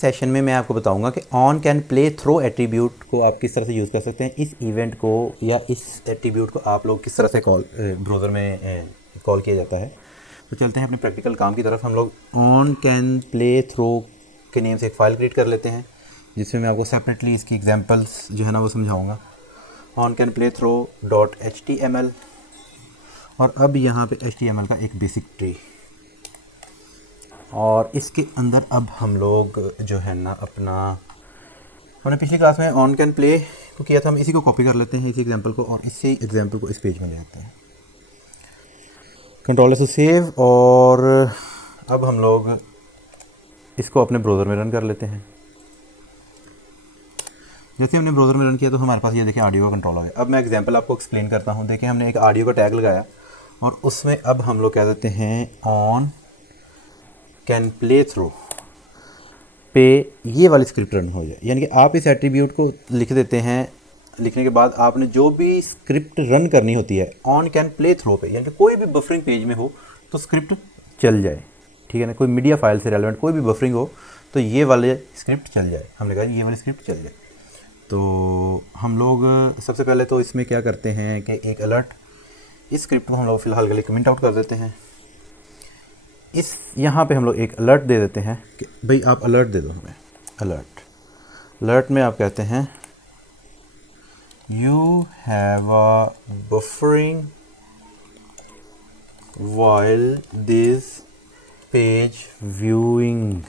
Session में मैं आपको बताऊंगा कि on can play through attribute को आप किस तरह से यूज़ कर सकते हैं। इस इवेंट को या इस एट्रीब्यूट को आप लोग किस तरह से ब्राउज़र में कॉल किया जाता है। तो चलते हैं अपने प्रैक्टिकल काम की तरफ। हम लोग ऑन कैन प्ले थ्रो के नेम से एक फ़ाइल क्रिएट कर लेते हैं, जिसमें मैं आपको सेपरेटली इसकी एग्जांपल्स जो है ना वो समझाऊंगा। On can play through .html और अब यहाँ पे HTML का एक बेसिक ट्री, और इसके अंदर अब हम लोग जो है ना अपना हमने पिछली क्लास में ऑन कैन प्ले को किया था, हम इसी को कॉपी कर लेते हैं, इसी एग्जांपल को, और इसी एग्जांपल को इस पेज में ले आते हैं। कंट्रोल से सेव, और अब हम लोग इसको अपने ब्राउज़र में रन कर लेते हैं। जैसे हमने ब्राउज़र में रन किया तो हमारे पास ये देखिए ऑडियो का कंट्रोल हो गया। अब मैं एग्जांपल आपको एक्सप्लेन करता हूँ। देखिए हमने एक ऑडियो का टैग लगाया और उसमें अब हम लोग कह देते हैं ऑन कैन प्ले थ्रू पे ये वाली स्क्रिप्ट रन हो जाए, यानी कि आप इस एट्रीब्यूट को लिख देते हैं। लिखने के बाद आपने जो भी स्क्रिप्ट रन करनी होती है ऑन कैन प्ले थ्रो पे, यानी कि कोई भी बफरिंग पेज में हो तो स्क्रिप्ट चल जाए, ठीक है ना। कोई मीडिया फाइल से रेलेवेंट कोई भी बफरिंग हो तो ये वाले स्क्रिप्ट चल जाए। हमने कहा ये वाली स्क्रिप्ट चल जाए। तो हम लोग सबसे पहले तो इसमें क्या करते हैं कि एक अलर्ट, इस स्क्रिप्ट को हम लोग फ़िलहाल के लिए कमेंट आउट कर देते हैं। इस यहाँ पे हम लोग एक अलर्ट दे देते हैं कि भाई आप अलर्ट दे दो हमें। अलर्ट में आप कहते हैं you have a buffering while this page viewing.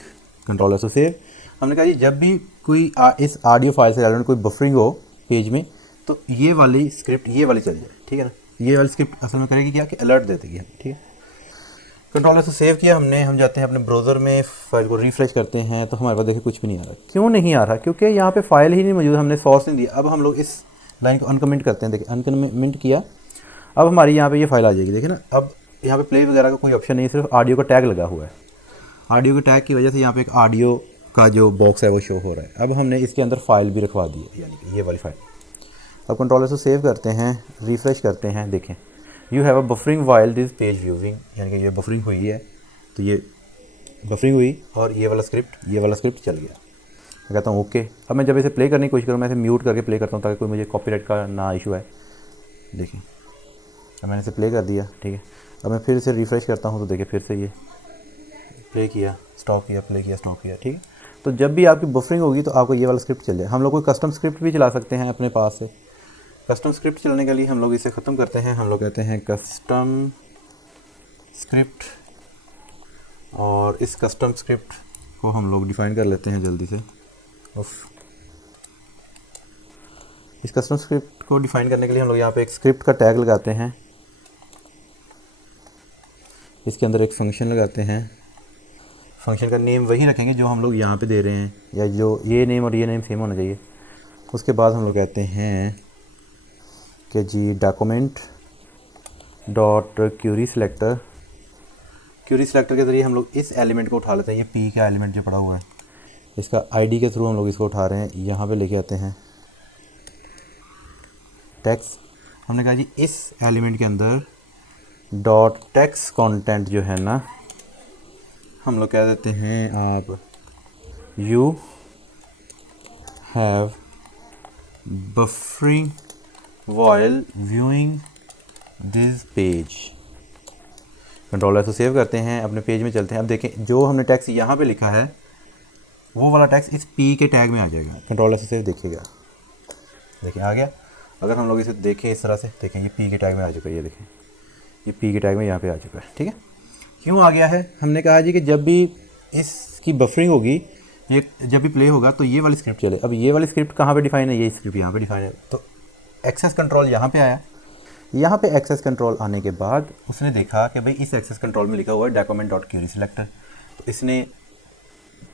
Control से सेव। हमने कहा जी जब भी कोई इस ऑडियो फाइल से रिलेवेंट कोई बफरिंग हो पेज में तो ये वाली स्क्रिप्ट ये वाली चल जाए, ठीक है ना। ये वाली स्क्रिप्ट असल में करेगी क्या कि अलर्ट दे देगी, ठीक है। कंट्रोलर से सेव किया हमने। हम जाते हैं अपने ब्राउज़र में, फाइल को रिफ्रेश करते हैं तो हमारे पास देखिए कुछ भी नहीं आ रहा। क्यों नहीं आ रहा? क्योंकि यहाँ पे फाइल ही नहीं मौजूद, हमने सोर्स नहीं दिया। अब हम लोग इस लाइन को अनकमेंट करते हैं। देखिए अनकमेंट किया, अब हमारी यहाँ पे ये फाइल आ जाएगी। देखिए ना, अब यहाँ पे प्ले वगैरह का कोई ऑप्शन नहीं है, सिर्फ ऑडियो का टैग लगा हुआ है। ऑडियो के टैग की वजह से यहाँ पे एक ऑडियो का जो बॉक्स है वो शो हो रहा है। अब हमने इसके अंदर फाइल भी रखवा दी है, यानी कि ये वाली फाइल। अब कंट्रोलर से सेव करते हैं, रिफ्रेश करते हैं। देखें you have a buffering while this page viewing, यानी कि ये बफरिंग हुई है, तो ये बफरिंग हुई और ये वाला स्क्रिप्ट चल गया। मैं कहता हूँ ओके। अब मैं जब इसे प्ले करने की कोशिश करूँ, मैं इसे म्यूट करके प्ले करता हूँ ताकि कोई मुझे कॉपीराइट का ना इशू है। देखिए अब मैंने इसे प्ले कर दिया, ठीक है। अब मैं फिर इसे रिफ़्रेश करता हूँ तो देखिए फिर से ये प्ले किया, स्टॉप किया, प्ले किया, स्टॉप किया, ठीक है। तो जब भी आपकी बफरिंग होगी तो आपको ये वाला स्क्रिप्ट चल जाए। हम लोग कोई कस्टम स्क्रिप्ट भी चला सकते हैं अपने पास से। कस्टम स्क्रिप्ट चलाने के लिए हम लोग इसे ख़त्म करते हैं। हम लोग कहते हैं कस्टम स्क्रिप्ट, और इस कस्टम स्क्रिप्ट को हम लोग डिफ़ाइन कर लेते हैं जल्दी से। इस कस्टम स्क्रिप्ट को डिफ़ाइन करने के लिए हम लोग यहाँ पे एक स्क्रिप्ट का टैग लगाते हैं, इसके अंदर एक फंक्शन लगाते हैं। फंक्शन का नेम वही रखेंगे जो हम लोग यहाँ पे दे रहे हैं, या जो ये नेम और ये नेम सेम होना चाहिए। उसके बाद हम लोग कहते हैं कि जी डॉक्यूमेंट डॉट क्यूरी सेलेक्टर के ज़रिए हम लोग इस एलिमेंट को उठा लेते हैं। ये पी का एलिमेंट जो पड़ा हुआ है, इसका आईडी के थ्रू हम लोग इसको उठा रहे हैं। यहाँ पे लेके आते हैं टेक्स्ट। हमने कहा जी इस एलिमेंट के अंदर डॉट टेक्स्ट कंटेंट जो है ना, हम लोग कह देते हैं आप you have buffering while viewing this page. Controller से सेव करते हैं, अपने पेज में चलते हैं। अब देखें जो हमने टैक्स यहाँ पे लिखा है वो वाला टैक्स इस पी के टैग में आ जाएगा। कंट्रोलर से सेव देखिएगा, देखिए आ गया। अगर हम लोग इसे देखें इस तरह से, देखें ये पी के टैग में आ चुका है। ये देखें ये पी के टैग में यहाँ पे आ चुका है, ठीक है। क्यों आ गया है? हमने कहा जी कि जब भी इसकी बफरिंग होगी, ये जब भी प्ले होगा तो ये वाली स्क्रिप्ट चले। अब ये वाली स्क्रिप्ट कहाँ पे डिफाइन है? ये स्क्रिप्ट यहाँ पे डिफाइन है। तो एक्सेस कंट्रोल यहाँ पे आया। यहाँ पे एक्सेस कंट्रोल आने के बाद उसने देखा कि भाई इस एक्सेस कंट्रोल में लिखा हुआ है डॉक्यूमेंट डॉट क्यूरी सेलेक्टर। तो इसने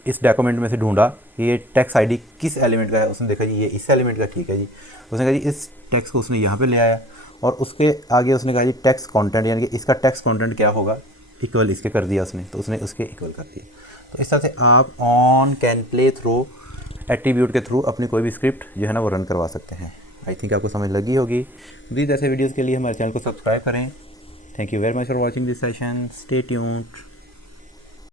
इस डॉक्यूमेंट में से ढूंढा कि ये टेक्स्ट आईडी किस एलिमेंट का है। उसने देखा जी ये इस एलिमेंट का, ठीक है जी। उसने कहा जी इस टेक्स्ट को उसने यहाँ पे ले आया, और उसके आगे उसने कहा जी टेक्स्ट कंटेंट, यानी कि इसका टेक्स्ट कंटेंट क्या होगा, इक्वल इसके कर दिया उसने। तो उसने उसके इक्वल कर दिया। तो इस तरह से आप on can play through attribute के थ्रू अपनी कोई भी स्क्रिप्ट जो है ना वो रन करवा सकते हैं। आई थिंक आपको समझ लगी होगी। प्लीज़ ऐसे वीडियोज़ के लिए हमारे चैनल को सब्सक्राइब करें। Thank you very much for watching this session. Stay tuned.